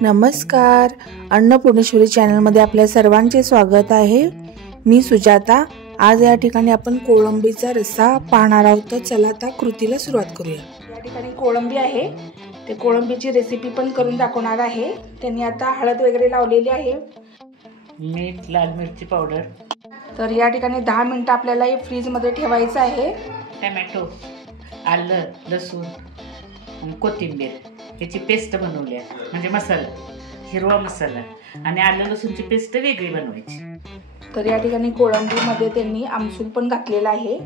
नमस्कार, अन्नपूर्णेश्वरी चॅनलमध्ये आपल्या सर्वांचे स्वागत आहे। मी सुजाता। आज या ठिकाणी आपण कोळंबीचा रस्सा पाहणार आहोत। तर चला आता कृतीला सुरुवात करूया। या ठिकाणी कोळंबी आहे, ते कोळंबीची रेसिपी पण करून दाखवणार आहे। त्यांनी आता हळद वगैरे लावलेली आहे, मीठ, लाल मिरची पावडर। तर या ठिकाणी 10 मिनिटं आपल्याला हे फ्रीज मध्ये ठेवायचं आहे। टोमॅटो, आलं, लसूण आणि कोथिंबीर याची पेस्ट बनवली आहे, म्हणजे मसाला, हिरवा मसाला आणि आलं लसूणची पेस्ट वेगळी बनवायची। तर या ठिकाणी कोळंबीमध्ये त्यांनी आमसूल पण घातलेला आहे।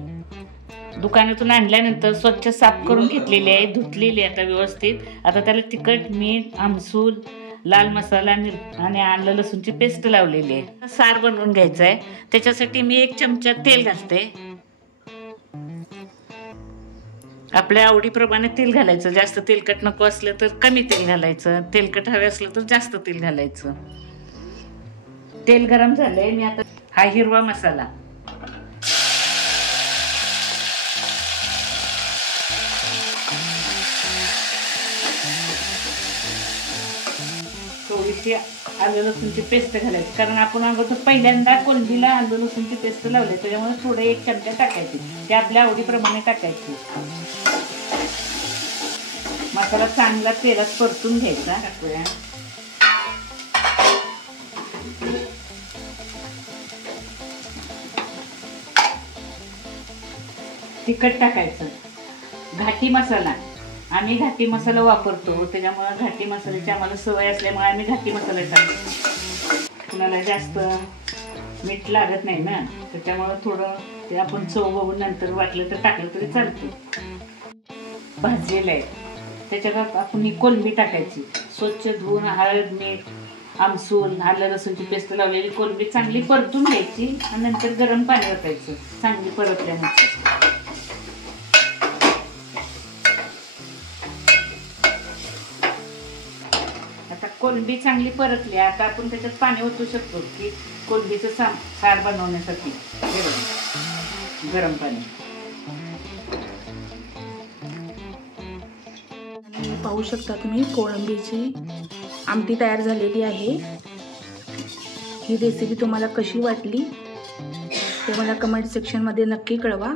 दुकानातून आणल्यानंतर स्वच्छ साफ करून घेतलेली आहे, धुतलेली आहे आता व्यवस्थित। आता त्याला तिखट, मीठ, आमसूल, लाल मसाला आणि आलं लसूणची पेस्ट लावलेली आहे। सार बनवून घ्यायचं आहे, त्याच्यासाठी मी 1 चमचा तेल घालते। आपल्या आवडीप्रमाणे तेल घालायचं, जास्त तेलकट नको असलं तर कमी तेल घालायचं, तेलकट हवे असलं तर जास्त तेल घालायचं। तेल गरम झालंय, मी आता हा हिरवा मसाला, थोडीशी आलं लसूणची पेस्ट घालायची, कारण आपण अगोदर पहिल्यांदा कोळंबीला आलं लसूणची पेस्ट लावली, त्याच्यामुळे थोडं 1 चमचा टाकायची, ते आपल्या आवडीप्रमाणे टाकायची। मसाला चांगला तेलात परतून घ्यायचा। टाकूया तिखट टाकायचं, घाटी मसाला, आम्ही घाटी मसाला वापरतो, त्याच्यामुळे घाटी मसाल्याची आम्हाला सवय असल्यामुळे आम्ही घाटी मसाला टाकतो। कुणाला जास्त मीठ लागत नाही ना, त्याच्यामुळे थोडं ते आपण चव बघून नंतर वाटलं तर टाकलं तरी चालतं। भाजलेलं आहे, त्याच्यात आपण ही कोळंबी टाकायची, स्वच्छ धुवून हळद, मीठ, आमसूल, आलं लसूणची पेस्ट लावलेली कोळंबी चांगली परतून घ्यायची आणि नंतर गरम पाणी ओतायचं, चांगली परतल्यानंतर। आता कोळंबी चांगली परतली, आता आपण त्याच्यात पाणी ओतू शकतो की कोळंबीचं सार बनवण्यासाठी। हे बघा, गरम पाणी। पाहू शकता तुम्ही, कोळंबीची आमटी तयार झालेली आहे। ही रेसिपी तुम्हाला कशी वाटली ते मला कमेंट सेक्शनमध्ये नक्की कळवा।